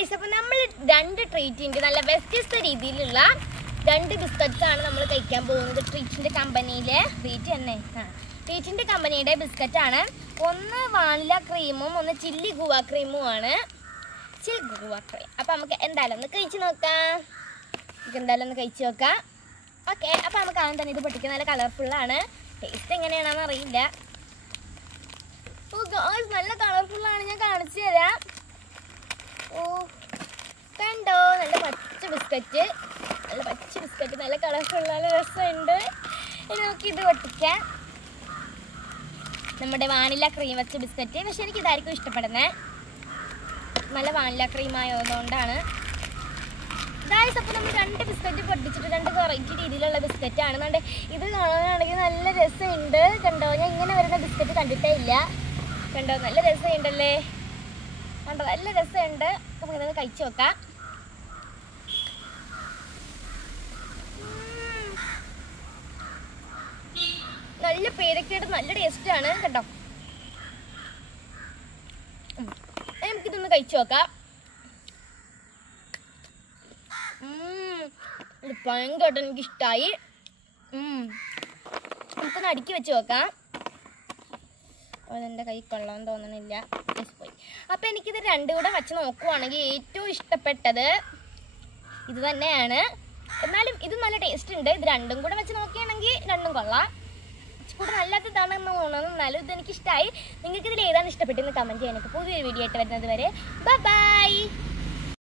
Guys, അപ്പോൾ നമ്മൾ രണ്ട് ട്രീറ്റിൻ്റെ നല്ല വ്യത്യസ്ത രീതിയിലുള്ള രണ്ട് ബിസ്ക്കറ്റ്സ് ആണ് നമ്മൾ കഴിക്കാൻ പോകുന്നത്. ട്രീറ്റിൻ്റെ കമ്പനിയിലെ ട്രീറ്റിൻ്റെ കമ്പനിയുടെ ബിസ്ക്കറ്റാണ്. ഒന്ന് വാനില ക്രീമും ഒന്ന് ചില്ലി ഗുവ ക്രീമും ആണ്. Chilli guava cream. അപ്പോൾ നമുക്ക് എന്തായാലും ഒന്ന് കഴിച്ച് നോക്കാം. ഓക്കെ, അപ്പോൾ നമുക്ക് ആദ്യം തന്നെ ഇത് പൊട്ടിക്കാൻ നല്ല കളർഫുള്ളാണ്. ടേസ്റ്റ് എങ്ങനെയാണെന്ന് അറിയില്ല. ഓ ഗൈസ്, നല്ല കളർഫുള്ളാണ്. ഞാൻ കാണിച്ചു തരാം. ഓ കണ്ടോ, നല്ല പച്ച ബിസ്ക്കറ്റ്, നല്ല കളർഫുൾ, നല്ല രസമുണ്ട്. ഇനി നമുക്ക് ഇത് പൊട്ടിക്കാം. നമ്മുടെ വാനില ക്രീം വെച്ച ബിസ്ക്കറ്റ്. പക്ഷെ എനിക്ക് ഇതായിരിക്കും ഇഷ്ടപ്പെടുന്നത്, നല്ല വാനില ക്രീം ആയതുകൊണ്ടാണ്. ഗൈസ്, അപ്പോൾ നമ്മൾ രണ്ട് ബിസ്ക്കറ്റ് പൊട്ടിച്ചിട്ട് രണ്ട് വെറൈറ്റി രീതിയിലുള്ള ബിസ്ക്കറ്റാണ്. ഇത് കാണാനാണെങ്കിൽ നല്ല രസമുണ്ട്. കണ്ടോ, ഞാൻ ഇങ്ങനെ വരുന്ന ബിസ്ക്കറ്റ് കണ്ടിട്ടേ ഇല്ല. കണ്ടോ, നല്ല രസമുണ്ടല്ലേ. കണ്ടോ, നല്ല രസമുണ്ട്. നമുക്ക് ഇതൊന്ന് കഴിച്ചു നോക്കാം. നല്ല പേരൊക്കെയായിട്ട് നല്ല ടേസ്റ്റാണ് കേട്ടോ. നമുക്കിതൊന്ന് കഴിച്ചു നോക്കാം. ഭയങ്കരമായിട്ട് എനിക്കിഷ്ടമായി. നമുക്കൊന്ന് അടുക്കി വെച്ച് നോക്കാം. അതെൻ്റെ കൈ കൊള്ളാൻ തോന്നണില്ല, പോയി. അപ്പം എനിക്കിത് രണ്ടും കൂടെ വെച്ച് നോക്കുവാണെങ്കിൽ ഏറ്റവും ഇഷ്ടപ്പെട്ടത് ഇത് തന്നെയാണ്. എന്നാലും ഇത് നല്ല ടേസ്റ്റ് ഉണ്ട്. ഇത് രണ്ടും കൂടെ വെച്ച് നോക്കുകയാണെങ്കിൽ രണ്ടും കൊള്ളാം. കൂടെ നല്ലതാണെന്ന് തോന്നുന്നു. എന്നാലും ഇതെനിക്കിഷ്ടമായി. നിങ്ങൾക്ക് ഇതിൽ ഏതാണ് ഇഷ്ടപ്പെട്ടതെന്ന് കമൻറ്റ് ചെയ്യാനൊക്കെ. പുതിയൊരു വീഡിയോ ആയിട്ട് വരുന്നത് വരെ ബൈ.